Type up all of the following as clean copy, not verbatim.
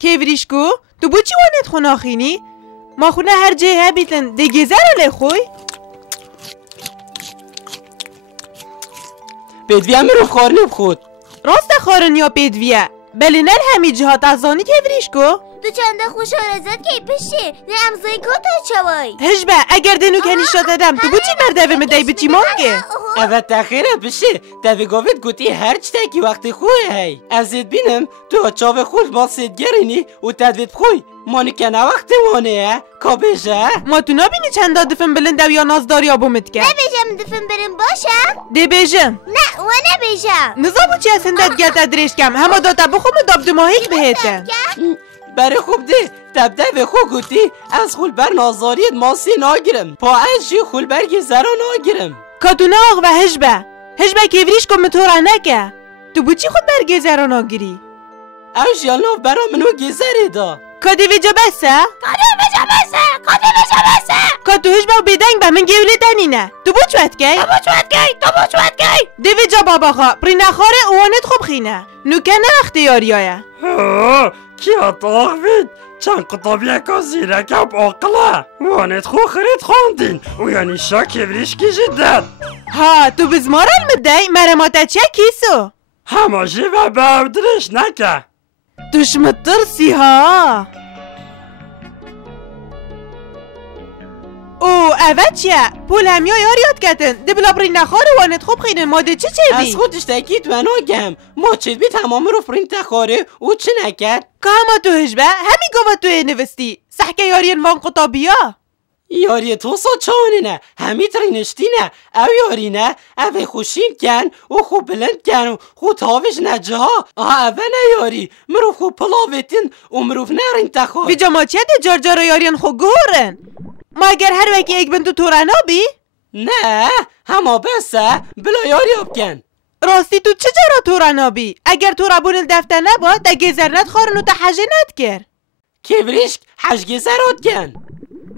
کیوریشکو تو بو چی وانت خون آخینی؟ ما خونه هر جه بیتن دیگه زر خوی؟ بدویه مرو خارنه بخود راست خارن یا بدویه بلی نل همی جهات ازانی کیوریشکو؟ تو چنده خوش آرزت که پشه نه امزای کتا چوای هجبه اگر دنو کنی شدادم تو بو چی مرده و مدهی بچی مانگه؟ اوه تخیره بشه دوی گاوید گوتی هر چی تاکی وقتی خوی هی ازید بینم تو چاوه خود با سید گرینی و تدوید خوی مانی که نه وقتی وانه که بشه ما تو نبینی چند دفن بلند و یا نازداری آبومت کرد؟ نه بیجم دفن بریم باشه؟ ده بیجم نه و نه بیجم نظامو چی از هندت گرد ادریش کم همه داتا بخوم داب دو ماهیک بهتن برای خوب ده تبده به خود گوتی از خولبر نازاریت ماسی ناگیرم پا از جی خولبرگی زرا ناگیرم کاتونه آق و هجبه کیوریش کن مطوره نکه تو بو چی خود برگی زرا ناگیری؟ او جیالناف برا منو گیزری دا کادی ویجا بسه؟ کاتو هجبه و بیدنگ به من گیولی دنینه تو بو چوت کی؟ دی ویجا بابا خوا پری نخاره اوانت خوب خینه نوکه نه اختیاری آیا کی اتاق بید چند قطابیه که زیرکم اقلا وانت خو خرید خوندین و یعنی شا کیوریش کی جدد ها تو بزمارل مدهی مرماتا چه کیسو؟ هماشی و بودرش نکه توش مترسی ها او اوه چیه؟ پول همیا یاد کتن ده بلا برین نخاره وانت خوب خینه ماده چه بی؟ از خودش تاکید و ناگم ما چید بی تمام رو فرین تخاره او چه نکرد؟ که همه تو هجبه همی گوه توی نوستی سحکه یارین وان قطابیا یاری تو سا چانه نه همی ترینشتی نه او یاری نه او خوشیم کن او خوب بلند کن و خود تاوش نجه ها او نه یاری مروف خوب پلاویتین و مروف نرین تخار وی جا چه ده جار جار یارین خو گورن ما اگر هر وکی ایک بندو تورنا بی؟ نه هما بسه بلا یاری بکن راستی تو چه جارا تورنا بی؟ اگر تورا بونل دفته نبا ده گذرنت خارنو تا حجه ند کر کیوریشک حجگی زراد کن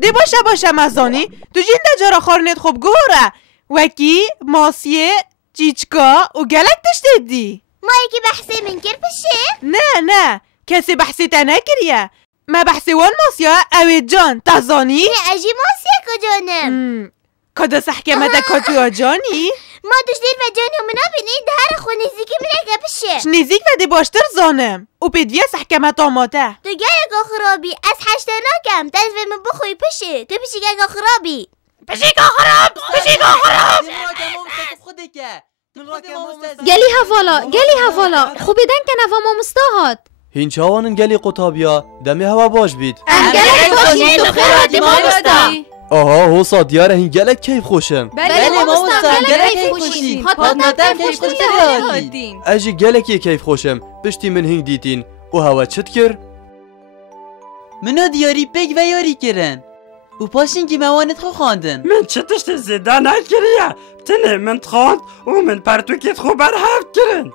دی باشه مزانی تو جین ده جارا خارنت خوب گوره وکی ماسیه چیچکا و گلک دشته دی ما یکی بحثی من کر پشه؟ نه کسی بحثی تا نکریه ما بحثی وان ماسیا اوی جان تزانی؟ نه اجی ماسیا کجانم کدا سحکمه ده کاتو جانی؟ ما دوش دیر و جانی و منا بینی ده خو نزیکی منه پشه نزیک و دی باشتر زانم او پیدویه سحکمه تاماته تو گلگا خرابی از هشته ناکم دست من بخوی پشه تو پیشی گلگا خرابی پشی که خراب گلی هوالا خوبیدن که نوا ما مستاهات هینچاوانن گلی قطابیا دمی هوا باش بید گلک باشین تو خیراتی ما مستا آها حوصا دیاره هین گلک کیف خوشم بله ما مستا گلک خوشین حتما کیف خوشین اجی گلکی کیف خوشم بشتی من هین دیتین و هوا چت کر؟ منو دیاری بگ و یاری کرن و پاشین که موانت خو خواندن من چه تشت زیده نکریه تنه من تخواند و من پرتوکیت خو برهفت کرن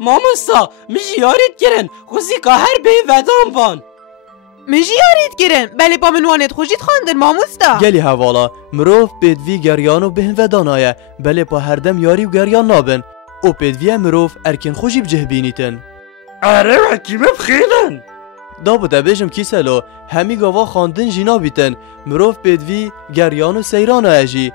ماموستا میجی یارید کرن خوزی که هر به ودان بان میجی یارید کرن بله با من وانت خوشید خواندن ماموستا گلی حوالا مروف بدوی گریان و بهن ودانایه بله با هر دم یاری و گریان نابن او بدوی مروف ارکن خوشی بجه بینیتن اره وکی بخیدن دا بوده بیجم کیسلو همی گاوا خواندن جینا بیتن مروف بدوی گریان و سیران اجی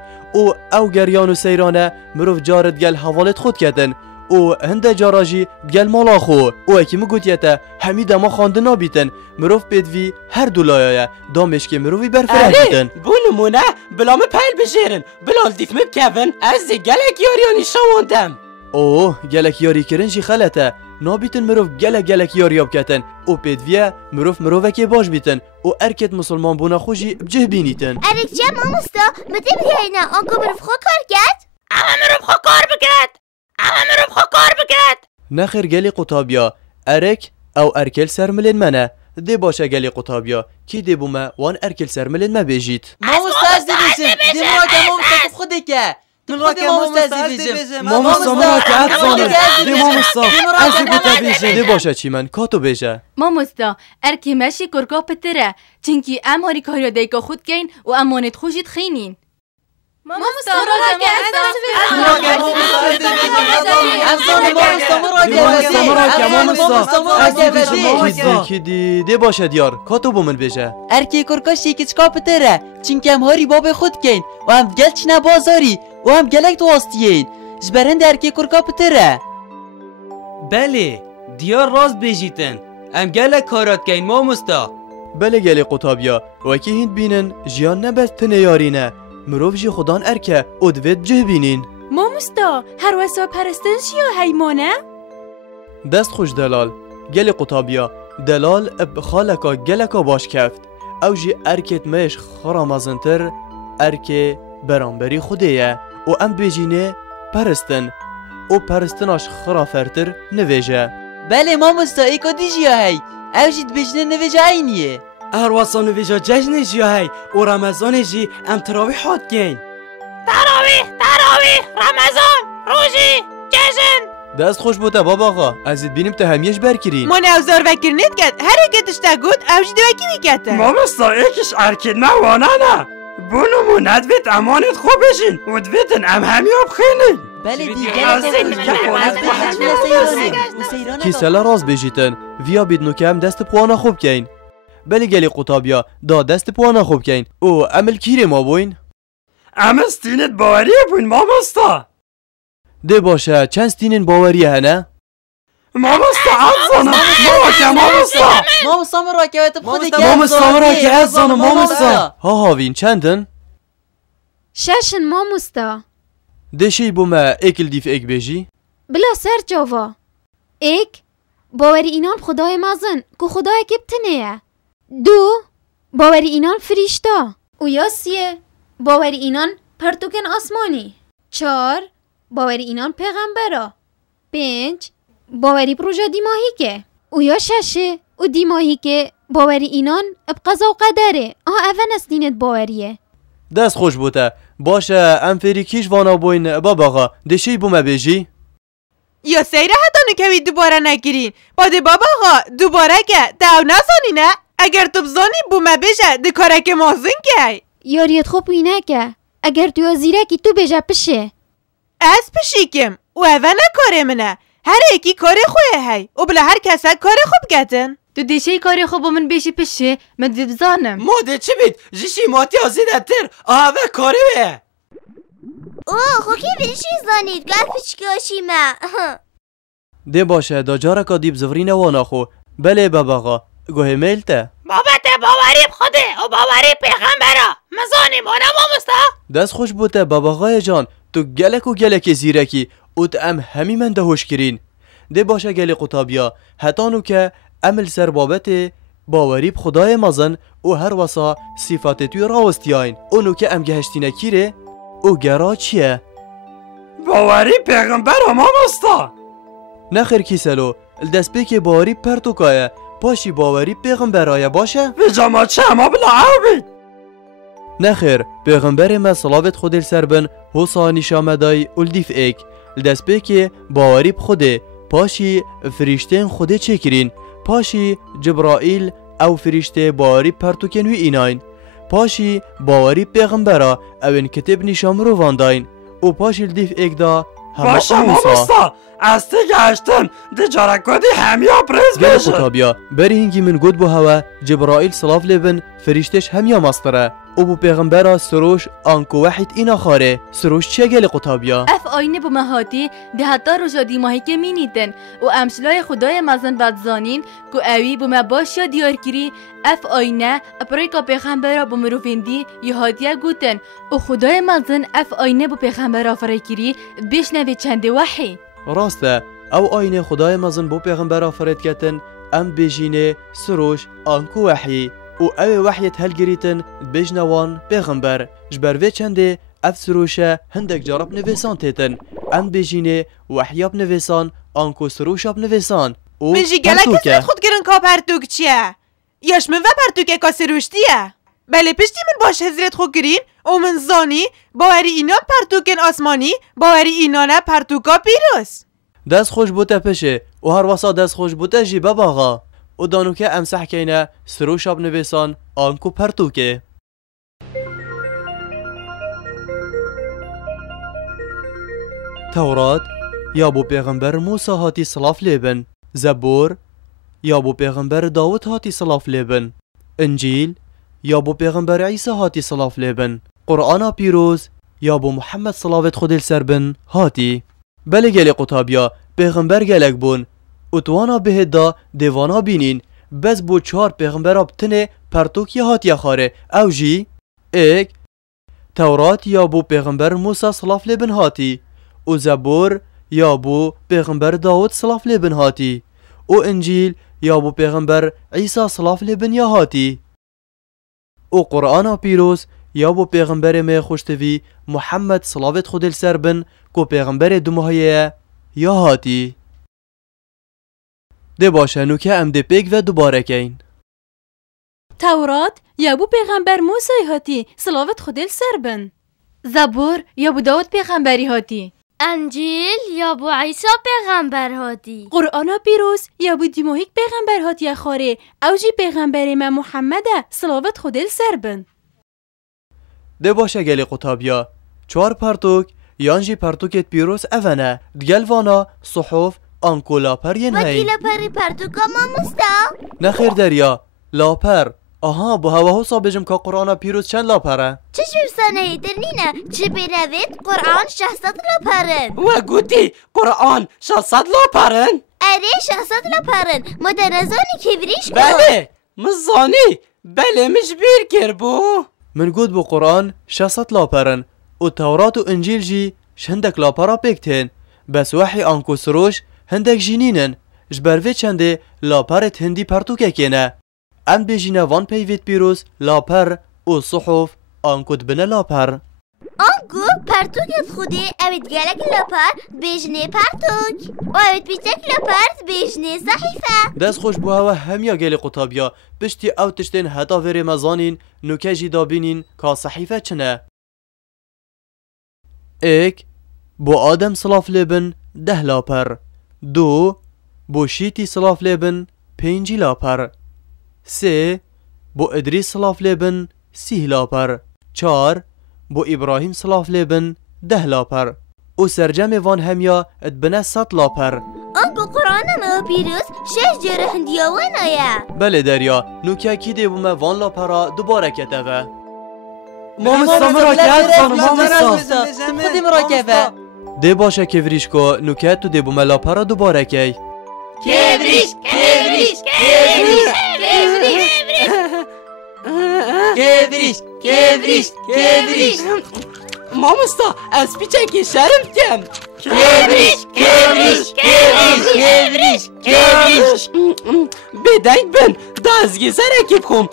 او گریان و سیرانه مروف جارد گل حوالت خود کردن او هنده جاراجی گل مالا خو او اکی مگوتیتا همی دما خانده نابیتن مروف بدوی هر دولایه دامش که مروفی برفره بیتن بو نمونه بلا مپیل بجیرن بلا دیف مبکون از گلک یاریانی شواندم او گلک یاری کرن جی خلطه نابیتن مروف گلک یاری بکتن او بدویه مروف که باش بیتن او ارکت مسلمان بونا خوشی بجه بینیتن ارک جم ماموستا متی بگینا آنکو مروف خو کار کرد؟ اما مروف خو کار بکد نخیر گلی قطابیا ارک او ارکل سرملین منه دی باشه گلی قطابیا کی دی بومه وان ارکل سرملین ما بیجید ماموستا از دیویشم دی مراکه ماموستا تو خودی که دی باشه چی من کاتو بیجه ماموستا ارکی مشی کرگا پتره چنکی ام هاری کاریا دیگا خود گین و امانت خوشید خینین کی دیده باشه دیار کاتو بومن بشه ارکی کرکاشی که چکا پتره چینکم هاری باب خود کن و هم گل چنه بازاری و هم گلک دواستیین جبرند ارکی کرکا پتره. بله دیار راست بجیتن ام گلک کارات کن مامستا. بله گلی قطابیا وکی هند بینن جیان نبست تنه یارینه مروف جی خودان ارکه ادوید جه بینین مامستا هر وسا پرستن شیا حیمانه؟ دست خوش دلال گلی قطابیا دلال اب خالکا گلکا باش کفت او جی ارکت مش خرامازنتر ارکه برانبری خوده و ام بیجینه پرستن او پرستناش خرافرتر نویجه. بله مامستا ایکا دیجی هی او جید بجنه نویجه اینیه هر واسا نویجا جشن جی هی و رمضان جی ام تراوی حاد کن تراویح رمضان روزی جشن. دست خوش بوده بابا آقا ازید بینیم تا همیش برکرین من اوزار وکرنید کد هر اکتش تا گود او جید وکی میکده مامستا ایکش ارکید نوانه نه بونمو ندوید امانت خوب بشین و دویدن ام همیاب خینی. بله کی سلا راز بجیتن ویا بید نوکم دست پوانا خوب کین. بله گلی قطابیا دا دست پوانا خوب کین او عمل کیره ما بوین ام استینت باوریه بوین مامستا. ده باشه چند ستینن باوریه هنه؟ مامستا ازانم مامستا مراکبت خودی که مامستا مراکبت ازانم مامستا. ها هاوین چندن؟ ششن مامستا. دشی بومه ایکل دیف ایک بیجی؟ بلا سر جاوا ایک باوری اینان خدای مازن که خدای کبتنه. دو باوری اینان فریشتا و یاسیه باوری اینان پرتوکن آسمانی. 4 باوری اینان پیغمبرا. 5 باوری پروژه دیماهی که و یا 6 و دیماهی که باوری اینان بقضا و قدره. اون از دینت باوریه. دست خوش بوده باشه ام فریکیش وانا بوین باباغا دشی بومه بیجی؟ یا سیره حتانو کوی دوباره نگیرین باده باباغا دوباره که دو نزانی نه اگر تو بزانی بومه بشه ده کارک مازن که یاریت خوب اینه که اگر تو زیرکی تو بجه پشه از پشیکم و اوه نکاره منه هر ایکی کار خواه هی و بلا هر کسا کار خوب گتن تو دیشه کاری خوب من بیشی پشه من بزانم ماده چی بید جیشی ماتی آزیده تر آوه کاره به خوکی بیشی زانید گل پچکی آشیمه ده باشه دا جارکا دیب زفرین وانا خو بله باباغا گوه میلته بابت باوری خوده و باوری پیغمبرا مزانی مانا مامستا. دست خوش بوده باباغای جان تو گلک و گلک زیرکی او ام همی من دهوش کرین. ده باشه گلی قطابیا حتانو که عمل سر بابت باوری خدای مازن او هر واسا صفات توی راوستیاین اونو که ام گهشتینه کیره او گرا چیه؟ باوری پیغمبر مامستا. نخیر کیسلو دست به که باوری پرتوکایه پاشی باوری پیغمبرایه باشه؟ به جماعت شما بلا عربید. نخیر پیغمبر ما صلابت خود سربن حسانی شامدای الدیف ایک دست به که باوری بخوده پاشی فرشتین خوده چه کرین پاشی جبرائیل او فرشته باوری پرتوکنوی ایناین پاشی باوری پیغمبرا او این کتب نشام رو وانداین او پاشی الدیف ایک دا باشه مامستا از تی گشتن ده جارکادی همیا پرز گل بشه. قطابیا بری هنگی من گود بو هوا جبرائیل صلاف لبن فرشتش همیا مستره او بو پیغمبرا سروش آنکو وحید اینا خاره سروش چه گل قطابیا؟ اف آینه بو مهاتی ده حتی روژا دیماهی که مینیدن و امثلای خدای مزن بدزانین که اوی بو مباش یا دیار کری اف آینه اپریکا پیغمبرا بو مروفیندی یه هاتیه گوتن و خدای مزن اف آینه بو پیغمبرا فرکری بشنوی چند وحی راسته او آینه خدای مزن بو پیغمبر آفرید کتن ام بجینه سروش آنکو وحی او او وحیت هل گریتن بجنوان پیغمبر جبر وی چنده اف سروشه هندک جارب نویسان تیتن ام بجینه وحیاب نویسان آنکو سروشاب نویسان او منجی گلک اسمت خود گرن که پرتوک چیه؟ یاش من و پرتوک که سروشتیه بله پشتی من باش حضرت خود گرین او من زانی باوری اینا پرتوکن آسمانی باوری اینا نه پرتوکا پیروز دست خوش بوده پشه و هر واسا دست خوش بوده جی باباغا و دانو که امسح کینه سروشاب نویسان آنکو پرتوکه تورات یا بو پیغمبر موسی هاتی صلاف لیبن. زبور یا بو پیغمبر داود هاتی صلاف لیبن. انجیل یا بو پیغمبر عیسی هاتی صلاف لیبن. قرآن پیروز یا بو محمد صلاوت خود سر بن هاتی. بله گلی قطابیا پیغمبر گلک بون اتوانا به دا دیوانا بینین بس بو 4 پیغمبر بتنه پرتوکی هاتی خاره او جی ایک تورات یا بو پیغمبر موسی صلاف لیبن هاتی و زبور یا بو پیغمبر داود صلاف لیبن هاتی و انجیل یا بو پیغمبر عیسی صلاف لیبن یا هاتی و قرآن پیروز یا بو پیغمبر می خوشتوی محمد صلاوت خود سر بن کو پیغمبر دماهیه یا هاتی. ده باشه نوکه ام ده پیک و دوباره کین. تورات یا بو پیغمبر موسی هاتی صلاوت خود سر بن. زبور یا بو داود پیغمبری هاتی. انجیل یا بو عیسی پیغمبر هاتی. قرآن پیروز یا بو دیموهیک پیغمبر هاتی خاره او جی پیغمبر ما محمد صلاوت خود سر بن. ده باشه گلی قطابیا 4 پرتوک یانجی پرتوکت پیروز اوانه دگل وانا صحف آنکو لاپر ین هین وکی لاپری پرتوکا ما مستا؟ نخیر دریا لاپر آها بو هوا حسا بجم که قرآن پیروز چند لاپره؟ چشم سانه درنینه چه بینوید قرآن 600 لاپرن و گوتی قرآن 600 لاپرن؟ اره 600 لاپرن ما در نزانی که بریش کن بله مزانی بله مش بیر کر بو من گود بو قرآن 600 لاپرن و تورات و انجیل جی شندک لاپرا پیکتین بس وحی آنکو سروش هندک جینینن جبروی چنده لاپرت هندی پرتوکه کنه ام بیجینه وان پیوید پیروز لاپر و صحف آنکو دبنه لاپر آنکو پرتوکت خودی اوید گلک لاپر بیجنه پرتوک و اوید بیچک لاپر بیجنه صحیفه دست خوش بو هوا همیا گل قطابیا پشتی او تشتین هتا وری مزانین نوکه جی دابینین که صحیفه چنه ایک بو آدم صلاف لیبن 10 لاپر 2 بو شیتی صلاف لیبن 5 لاپر 3 بو ادریس صلاف لیبن 30 لاپر 4 بو ابراهیم صلاف لیبن 10 لاپر و سرجم وان همیا ادبنه 100 لاپر آنکو قرآن ما پیروز 6 جره هندیاوان آیا بله دریا نوکه کی دی بومه وان لاپرا دوباره کتوه مامستا مراکت خانم مامستا خودی مراکبه ده باشه کوریشکو نوکه تو دی بومه لاپرا دوباره کی کبریش کبریش کبریش کبریش کبریش کبریش مامستا از پیچه که شرم کم کبریش کبریش کبریش کبریش بدنگ بن دا ازگی سرکی کم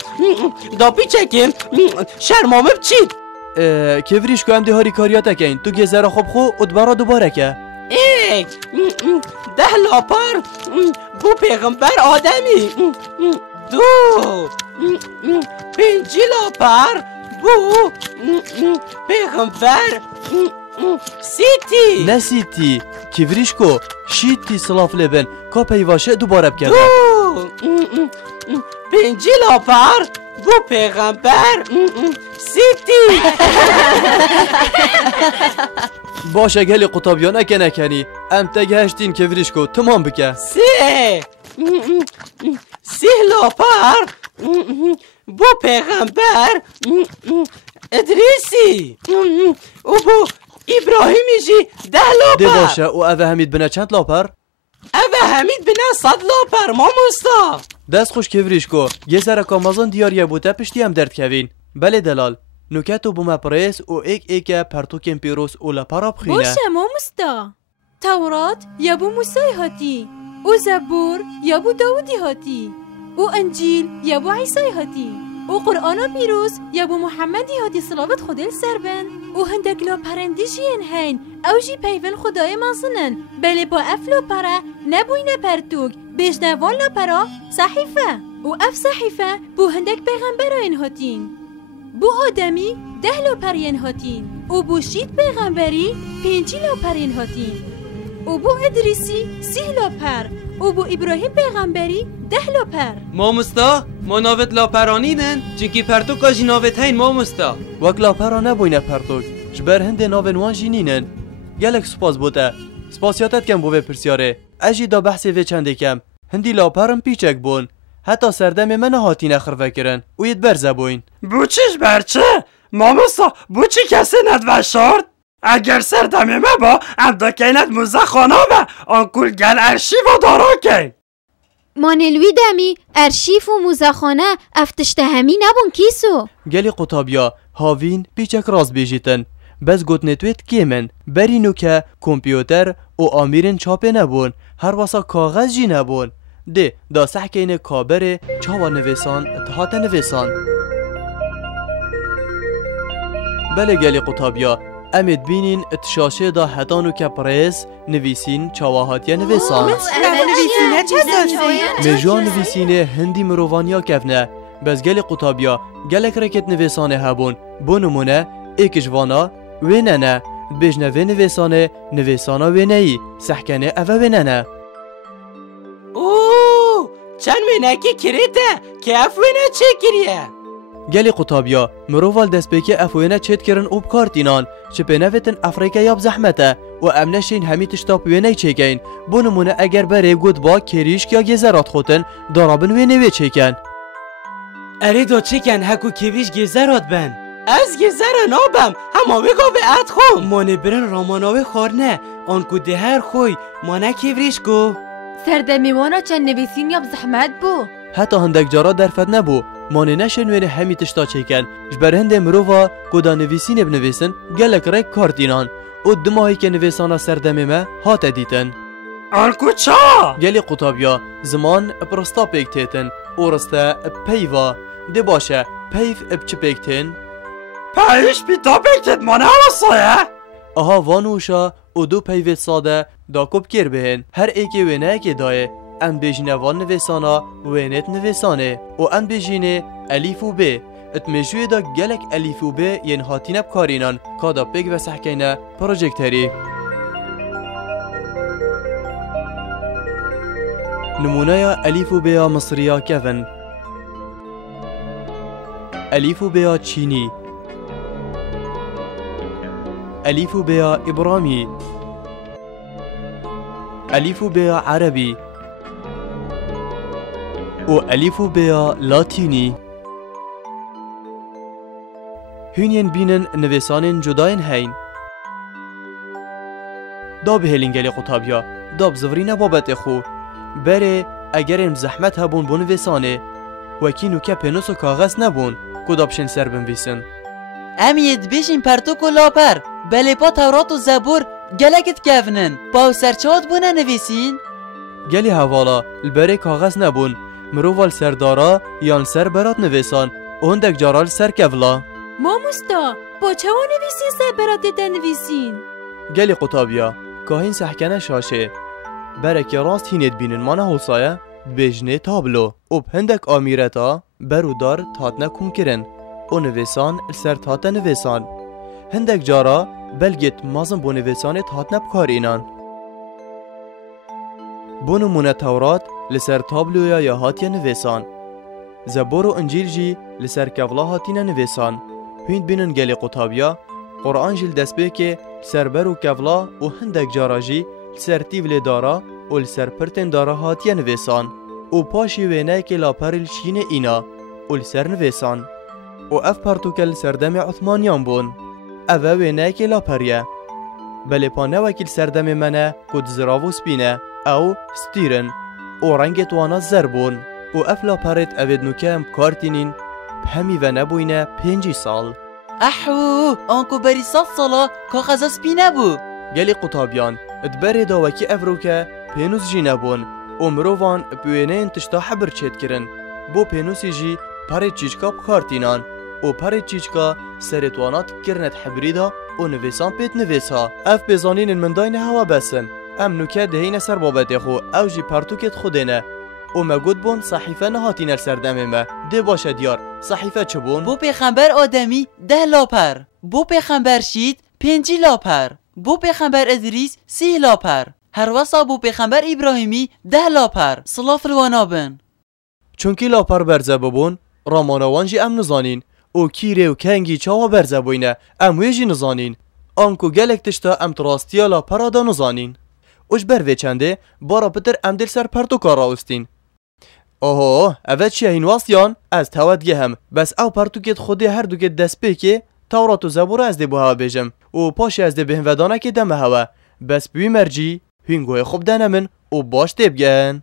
دا پیچه کم شرمامه بچید کوریشکو هم دی هاری کاریاتا کین تو گزره خوب خو ادبارا دوباره که ایک 10 لاپر بو پیغمبر آدمی 2 5 لاپر بو پیغمبر سیتی نه سیتی کوریشکو شیتی صلاف لیبن که پیواشه دوباره بکنه 2 5 لاپر بو پیغمبر سیتی باشه گلی قطابیا نکنی ام تگه هشتین کوریشکو تمام بکه 3 لاپر بو پیغمبر ادریسی و بو ابراهیمی جی 10 ده لاپر باشه و اوه همید بنه چند لاپر؟ اوه همید بنا 100 لاپر ماموستا دست خوش کوریشکو یه سر کامازان دیاریه بوده پشتی هم درد کوین بله دلال نوکتو بومه پریس و ایک پرتوکن پیروس و لپارا بخینه باشه مامستا تورات یا بو موسی هاتی و زبور یا بو داودی هاتی و انجیل یا بو عیسی هاتی و قرآن پیروز یا بو محمدی هاتی صلاوت خودل سر بن و هندک لاپرندی جین هین او جی پیون خدای مازنن بله با اف لاپره نبوی نپرتوک بجنوان لاپرا صحیفه و اف صحیفه بو هندک پیغمبر این هاتین بو آدمی 10 لاپرین هاتین و بو شید پیغمبری 5 لاپرین هاتین و بو ادریسی 30 لاپر و بو ابراهیم پیغمبری 10 لاپر مامستا ما ناوت لاپرانینن چونکی پرتوکا جی ناوت هین مامستا وک لاپرا نبوینه پرتوک جبر هنده ناو نوان جینینن گلک سپاس بوده سپاسیاتت کم بوه پرسیاره اجی دا بحثی وی چنده کم هندی لاپرم پیچک بون حتی سردم من هاتی نخروه کرن و ید برزه بوین بوچیش برچه؟ ماموسا بوچی کسی ندوشارد؟ اگر سردم ما با ام دا کینت موزه خانه و آنکول گل ارشیف و دارا کن مانلوی دمی ارشیف و موزخانه افتشته همی نبون کیسو گلی قطابیا هاوین پیچک راز بیجیتن بس گوت نتویت کیمن برینو که کمپیوتر و آمیرین چاپه نبون هر واسا کاغذ جی نبون ده دا سحکین کابر چاوا نویسان اتحاد نویسان بله گلی قطابیا امید بینین اتشاشه دا هدانو که پریز نویسین چاواهاتیا نویسان نویسینه چه داشتی؟ مجان نویسینه هندی مروانیا کفنه بس گلی قطابیا گلک رکت نویسانه هبون بو نمونه ایکجوانا ویننه بجنه وی نویسانه نویسانا وینهی سحکنه اوه ویننه اوه چند وینکی کریته که اف وینه چه کریه؟ گلی قطابیا مروال دست بکی افوینه چید کرن اوب کارتینان چه پینویتن افریقا یاب زحمته و امنشین همی تشتاب وینه چیکین بو نمونه اگر بره گود با کریشک یا گزرات خوتن دارابن وینه وی چیکن اره دا چکن هکو کویش گذرات بن از گذر نابم همه بگو به اد خوم مانه برن راماناوه خارنه آنکو ده هر خوی مانه کویش گو سردمیوانا چند نویسین یاب زحمت بو حتی هندک جارا درفت نبو مانه نشن وینه همی تشتا چیکن جبر هنده مرووا گودا نویسین بنویسن گلک رک کارتینان او دماهی که نویسانا سردمی ما هات دیتن آنکو چا؟ گلی قطابیا زمان پرستا پیکتیتن اورسته پیوا ده باشه پیف چه پیکتین پیش بیتا بکتید مانه واسایه؟ آها وانوشا او دو پیوت ساده دا کب کر بهن هر ایکی وینه که دایه ام بیجینه وان نویسانا وینت نویسانه و ام بیجینه الیف و ب اتمجوی دا گلک الیف و ب ین هاتینه بکارینان که دا پیگ و سحکینه پروژکتری نمونه یا الیف و ب یا مصریا کفن الیف و ب یا چینی ألف بيا إبرامي ألف بيا عربي وألف بيا لاتيني هنين بينن نویسان جداين هين داب هلنگلی قطابیا داب زورین بابت خو بره اگر زحمت هبون بون نویسانه وکینو که پنوس و کاغذ نبون کدابشن سر بنویسن امید بیشین پرتوک و لاپر بله پا تورات و زبور گلکت کفنن با سرچات بونه نویسین گلی حوالا البره کاغذ نبون مرووال سردارا یان سر برات نویسان اوندک جارال سر کفلا ماموستا با چه نویسین سر برات نویسین گلی قطابیا کاهین سحکنه شاشه برکی راست هینید بینن مانه حوصایه بجنه تابلو او هندک آمیرتا برودار تاتنه کم کرن او نویسان سر تاتنه نویسان هندک جارا بلگت مازن بو نویسان تاتنه بکارینان بو نمونه تورات لسر تابلویا یا هاتیه نویسان زبور و انجیل جی لسر کفلا هاتینه نویسان هند بینن گلی قطابیا قرآن جیل دست به که لسر برو کفلا و هندک جارا جی لسر تیول دارا و لسر پرتن دارا هاتیه نویسان و پاشی وینه که لاپرل شین اینا و لسر نویسان و اف پرتوکل سردم عثمانیان بون اوه وینه که لاپریه بله پانه وکیل سردم منه کد زراو سپینه او ستیرن و رنگ توانا زربون و اف لاپرت اوید نوکم کارتینین همی و نبوینه 5 سال احو آنکو بری 100 سالا کاغذ سپینه بو گلی قطابیان ادبری دا وکی افروکه پینوس جی نبون و مرووان بوینه انتشتا حبر چید کرن بو پینوسی جی پاره چیچکا بکارتینان و پاره چیچکا سرطوانات کرنت حبریدا و نویسان پیت نویسا اف بزانین من داین هوا بسن ام نوکه دهین سر بابت خو او جی پرتوکت خودینه و مگود بون صحیفه نهاتین السردمه ما ده باشه دیار صحیفه چه بون؟ بو پیغمبر آدمی 10 لاپر بو پیغمبر شید 5 لاپر بو پیغمبر ادریس 3 لاپر هر واسا بو پیغمبر ابراهیمی 10 لاپر صلاف الوانابن چونکی لاپر برزه ببون رامانوان جی ام نزانین او کیره و کنگی چاوا برزه بوینه ام ویجی نزانین آنکو گلک تشتا ام تراستیا لا پرادا نزانین. اوش بر چنده بارا پتر ام دل سر پرتوکا راوستین. اوه اوه چیه این واسیان از تاوت گهم بس او پرتوکت خودی هر دوکت دست پیکی تورات و زبور از دی بو هوا بیجم و پاش از دی بهم ودانه که دم هوا بس بوی مرجی هنگوی خوب دنه من و باش تیبگن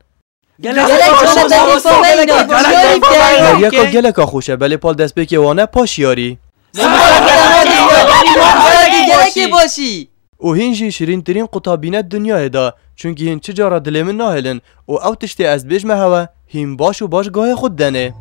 مریا که گلکا خوشه بله پال دست پیکی وانه پاش یاری باشی و هینجی شیرین ترین قطابینت دنیای دا چونکه هین چجارا دل من ناهلن و او تشتی از بیجمه هوا هین باش و باش گاه خود دنه